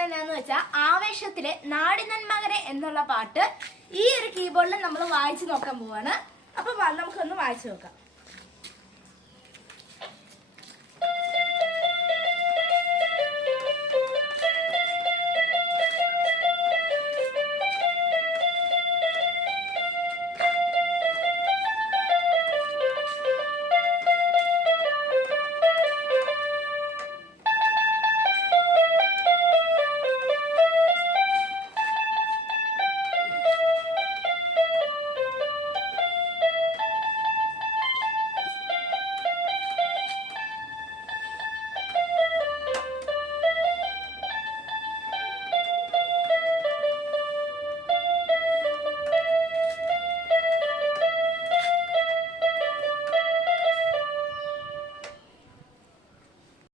പോകുന്നത് എന്താണെന്ന് വെച്ചാൽ ആവേശത്തിലെ നാടിനന്മകനെ എന്നുള്ള പാട്ട് ഈ ഒരു കീബോർഡിൽ നമ്മൾ വായിച്ചു നോക്കാൻ പോവാണ്. അപ്പൊ നമുക്കൊന്ന് വായിച്ചു നോക്കാം.